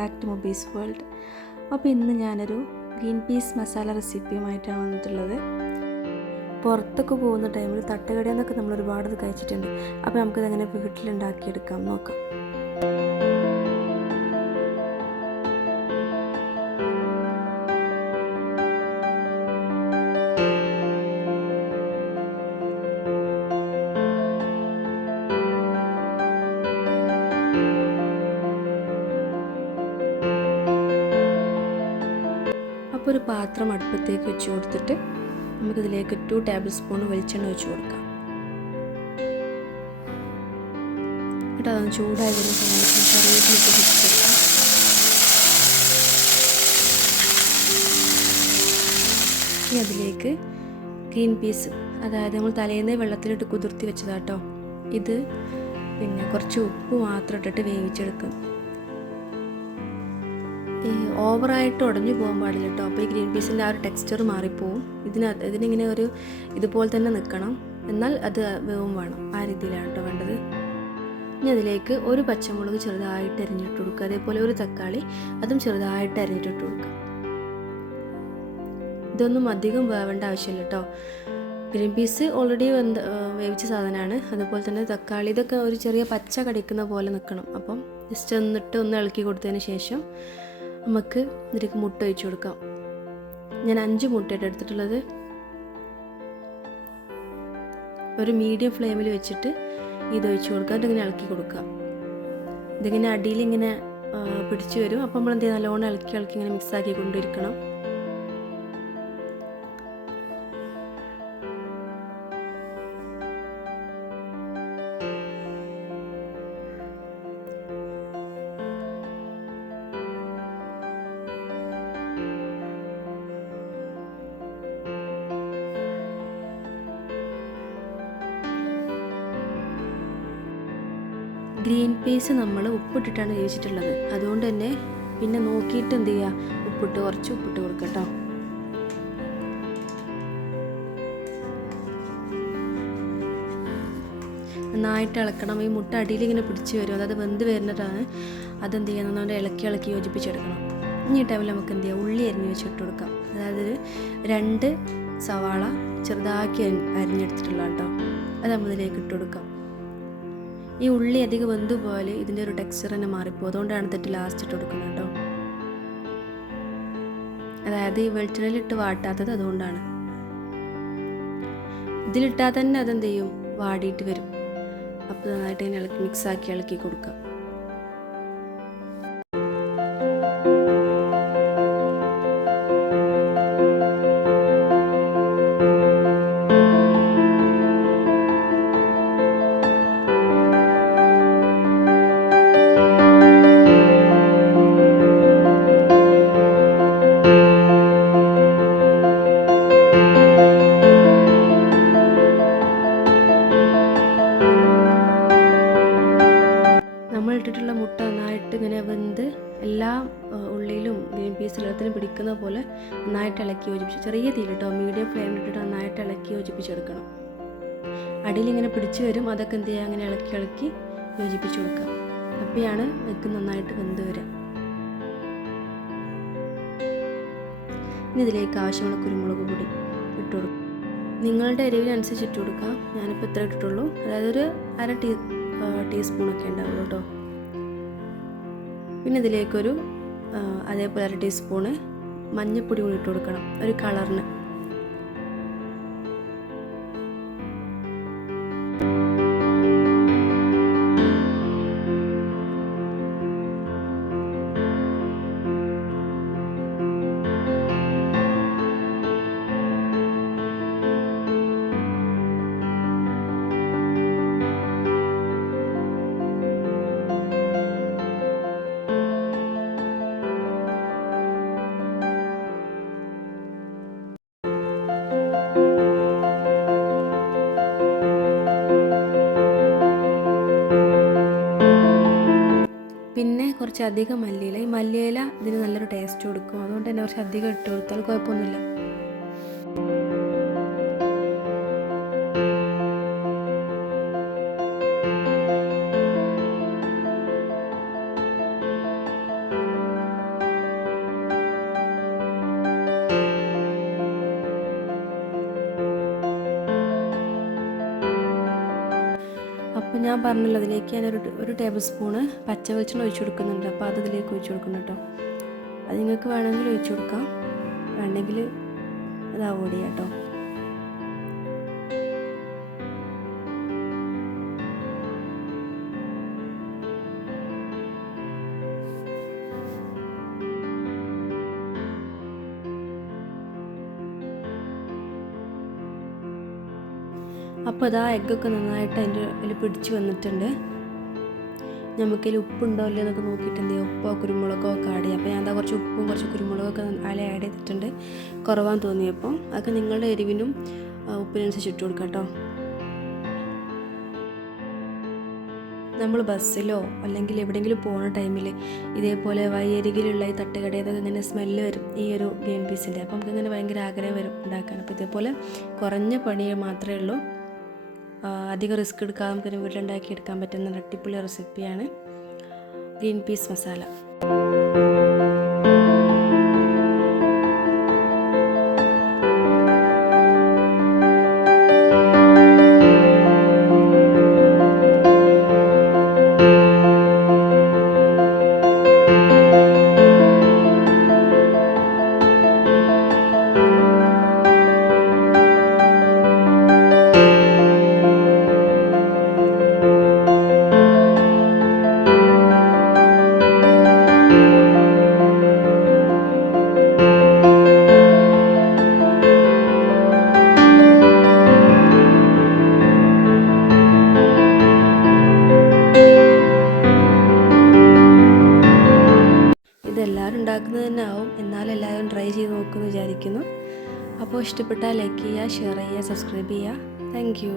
Back to മൊബീസ് world. അപ്പോൾ ഇന്ന് ഞാനൊരു ഗ്രീൻ പീസ് മസാല റെസിപ്പിയുമായിട്ടാണ് വന്നിട്ടുള്ളത്. പുറത്തൊക്കെ പോകുന്ന ടൈമിൽ തട്ടുകടയിൽ നിന്നൊക്കെ നമ്മൾ ഒരുപാട് കഴിച്ചിട്ടുണ്ട്. അപ്പോൾ നമുക്കിതെങ്ങനെ വീട്ടിലുണ്ടാക്കിയെടുക്കാം നോക്കാം. അപ്പോൾ ഒരു പാത്രം അടുപ്പത്തേക്ക് വെച്ച് കൊടുത്തിട്ട് നമുക്കിതിലേക്ക് 2 ടേബിൾ സ്പൂൺ വെളിച്ചെണ്ണ ഒഴിച്ച് കൊടുക്കാം. എന്നിട്ട് അതൊന്ന് ചൂടായി വരുന്ന സമയത്ത് കറിവേപ്പില ഇട്ട് കൊടുക്കാം. ഇനി അതിലേക്ക് ഗ്രീൻ പീസ്, അതായത് നമ്മൾ തലേന്ന് വെള്ളത്തിലിട്ട് കുതിർത്തി വെച്ചതാട്ടോ. ഇത് പിന്നെ കുറച്ച് ഉപ്പ് മാത്രം ഇട്ടിട്ട് വേവിച്ചെടുക്കും. ഓവറായിട്ട് ഉടഞ്ഞു പോകാൻ പാടില്ല കേട്ടോ. അപ്പോൾ ഈ ഗ്രീൻ പീസിൻ്റെ ആ ഒരു ടെക്സ്ചർ മാറിപ്പോവും. ഇതിനിങ്ങനെ ഒരു ഇതുപോലെ തന്നെ നിൽക്കണം, എന്നാൽ അത് വേവും വേണം. ആ രീതിയിലാണ് കേട്ടോ വേണ്ടത്. ഇനി അതിലേക്ക് ഒരു പച്ചമുളക് ചെറുതായിട്ട് അരിഞ്ഞിട്ട് കൊടുക്കുക. അതേപോലെ ഒരു തക്കാളി അതും ചെറുതായിട്ട് അരിഞ്ഞിട്ടിട്ട് കൊടുക്കുക. ഇതൊന്നും അധികം വേവേണ്ട ആവശ്യമില്ല കേട്ടോ. ഗ്രീൻ പീസ് ഓൾറെഡി വേവിച്ച സാധനമാണ്. അതുപോലെ തന്നെ തക്കാളി ഇതൊക്കെ ഒരു ചെറിയ പച്ച കടിക്കുന്ന പോലെ നിൽക്കണം. അപ്പം ജസ്റ്റ് ഒന്ന് ഇളക്കി കൊടുത്തതിന് ശേഷം നമുക്ക് ഇതിലേക്ക് മുട്ട ഒഴിച്ച് കൊടുക്കാം. ഞാൻ 5 മുട്ടയായിട്ട് എടുത്തിട്ടുള്ളത്. ഒരു മീഡിയം ഫ്ലെയിമിൽ വെച്ചിട്ട് ഇത് ഒഴിച്ച് കൊടുക്കുക. അതിങ്ങനെ ഇളക്കി കൊടുക്കുക. ഇതിങ്ങനെ അടിയിലിങ്ങനെ പിടിച്ചു വരും. അപ്പം നമ്മൾ എന്ത് ചെയ്യുക, നല്ലോണം ഇളക്കി ഇങ്ങനെ മിക്സാക്കി കൊണ്ടിരിക്കണം. ഗ്രീൻ പീസ് നമ്മൾ ഉപ്പിട്ടിട്ടാണ് വേവിച്ചിട്ടുള്ളത്. അതുകൊണ്ട് തന്നെ പിന്നെ നോക്കിയിട്ട് എന്ത് ചെയ്യുക, കുറച്ച് ഉപ്പിട്ട് കൊടുക്കുക കേട്ടോ. നന്നായിട്ട് ഇളക്കണം. ഈ മുട്ട അടിയിൽ ഇങ്ങനെ പിടിച്ച് വരും, അതായത് വെന്ത് വരുന്നതാണ്. അതെന്ത് ചെയ്യുക, നന്നായിട്ട് ഇളക്കി യോജിപ്പിച്ചെടുക്കണം. ഇനി ടൈമിൽ നമുക്ക് എന്ത് ചെയ്യുക, ഉള്ളി അരിഞ്ഞ് വെച്ചിട്ട് കൊടുക്കാം. അതായത് 2 സവാള ചെറുതാക്കി അരിഞ്ഞെടുത്തിട്ടുള്ള കേട്ടോ. അത് നമ്മൾ ഇതിലേക്ക് ഇട്ട് കൊടുക്കാം. ഈ ഉള്ളി അധികം വെന്തു പോയാൽ ഇതിൻ്റെ ഒരു ടെക്സ്ചർ തന്നെ മാറിപ്പോകും. അതുകൊണ്ടാണ് തെറ്റ് ലാസ്റ്റ് ഇട്ട് കൊടുക്കുന്നത് കേട്ടോ. അതായത് ഈ വെളിച്ചെണ്ണയിലിട്ട് വാട്ടാത്തത് അതുകൊണ്ടാണ്. ഇതിലിട്ടാൽ തന്നെ അതെന്ത് ചെയ്യും, വാടിയിട്ട് വരും. അപ്പോൾ നന്നായിട്ട് ഇങ്ങനെ മിക്സാക്കി ഇളക്കി കൊടുക്കുക. ഇട്ടിട്ടുള്ള മുട്ട നന്നായിട്ട് ഇങ്ങനെ വെന്ത് എല്ലാ ഉള്ളിയിലും ഗ്രീൻ പീസിലെല്ലാത്തിനും പിടിക്കുന്ന പോലെ നന്നായിട്ട് ഇളക്കി യോജിപ്പിച്ച്, ചെറിയ തീയിൽ കേട്ടോ, മീഡിയം ഫ്ലെയിമിലിട്ടിട്ട് നന്നായിട്ട് ഇളക്കി യോജിപ്പിച്ചെടുക്കണം. അടിയിലിങ്ങനെ പിടിച്ച് വരും. അതൊക്കെ എന്ത് ചെയ്യുക, അങ്ങനെ ഇളക്കി യോജിപ്പിച്ച് കൊടുക്കുക. അപ്പോഴാണ് എഗ്ഗ് നന്നായിട്ട് വെന്ത് വരിക. ഇനി ഇതിലേക്ക് ആവശ്യമുള്ള കുരുമുളക് പൊടി ഇട്ട് കൊടുക്കും. നിങ്ങളുടെ എരിവിനനുസരിച്ച് ഇട്ട് കൊടുക്കാം. ഞാനിപ്പോൾ ഇത്ര ഇട്ടിട്ടുള്ളൂ. അതായത് ഒരു 1/2 ടീസ്പൂണൊക്കെ ഉണ്ടാവുള്ളൂ കേട്ടോ. പിന്നെ ഇതിലേക്കൊരു അതേപോലെ 1 ടീസ്പൂണ് മഞ്ഞൾപ്പൊടി കൂടി ഇട്ട് കൊടുക്കണം, ഒരു കളറിന്. പിന്നെ കുറച്ചധികം മല്ലിയില. ഈ മല്ലിയില ഇതിന് നല്ലൊരു ടേസ്റ്റ് കൊടുക്കും. അതുകൊണ്ട് തന്നെ കുറച്ച് അധികം ഇട്ട് കൊടുത്താൽ കുഴപ്പമൊന്നുമില്ല. അപ്പോൾ ഞാൻ പറഞ്ഞല്ലോ അതിലേക്ക് ഞാനൊരു ടേബിൾ സ്പൂണ് പച്ച വെളിച്ചെണ്ണ ഒഴിച്ച് കൊടുക്കുന്നുണ്ട്. അപ്പോൾ അത് ഇതിലേക്ക് ഒഴിച്ച് കൊടുക്കണം കേട്ടോ. അത് നിങ്ങൾക്ക് വേണമെങ്കിൽ ഒഴിച്ച് കൊടുക്കാം, വേണമെങ്കിൽ അത് അവോയ്ഡ് ചെയ്യാം കേട്ടോ. അപ്പോൾ അതാ എഗ്ഗൊക്കെ നന്നായിട്ട് അതിൽ പിടിച്ച് വന്നിട്ടുണ്ട്. നമുക്കതിൽ ഉപ്പുണ്ടോ ഇല്ലയോ എന്നൊക്കെ നോക്കിയിട്ട് എന്ത് ചെയ്യുക, ഉപ്പോ കുരുമുളകോ ഒക്കെ ആഡ് ചെയ്യാം. അപ്പോൾ ഞാൻ എന്താ കുറച്ച് ഉപ്പും കുറച്ച് കുരുമുളകൊക്കെ അതിൽ ആഡ് ചെയ്തിട്ടുണ്ട്, കുറവാന്ന് തോന്നിയപ്പോൾ. അതൊക്കെ നിങ്ങളുടെ എരിവിനും ഉപ്പിനനുസരിച്ച് ഇട്ട് കൊടുക്കാം കേട്ടോ. നമ്മൾ ബസ്സിലോ അല്ലെങ്കിൽ എവിടെയെങ്കിലും പോകുന്ന ടൈമിൽ ഇതേപോലെ വഴിയരികിലുള്ള ഈ തട്ടുകടയിലൊക്കെ ഇങ്ങനെ സ്മെല്ല് വരും ഈ ഒരു ഗ്രീൻ പീസിൻ്റെ. അപ്പം നമുക്കിങ്ങനെ ഭയങ്കര ആഗ്രഹം വരും ഉണ്ടാക്കാൻ. അപ്പോൾ ഇതേപോലെ കുറഞ്ഞ പണി മാത്രമേ ഉള്ളൂ, അധികം റിസ്ക് എടുക്കാതെ നമുക്ക് വീട്ടിലുണ്ടാക്കി എടുക്കാൻ പറ്റുന്ന അടിപൊളി റെസിപ്പിയാണ് ഗ്രീൻ പീസ് മസാല. ഇതെല്ലാവരും ഉണ്ടാക്കുന്നത് തന്നെ ആവും, എന്നാലും എല്ലാവരും ട്രൈ ചെയ്ത് നോക്കുമെന്ന് വിചാരിക്കുന്നു. അപ്പോൾ ഇഷ്ടപ്പെട്ടാൽ ലൈക്ക് ചെയ്യുക, ഷെയർ ചെയ്യുക, സബ്സ്ക്രൈബ് ചെയ്യുക. Thank you.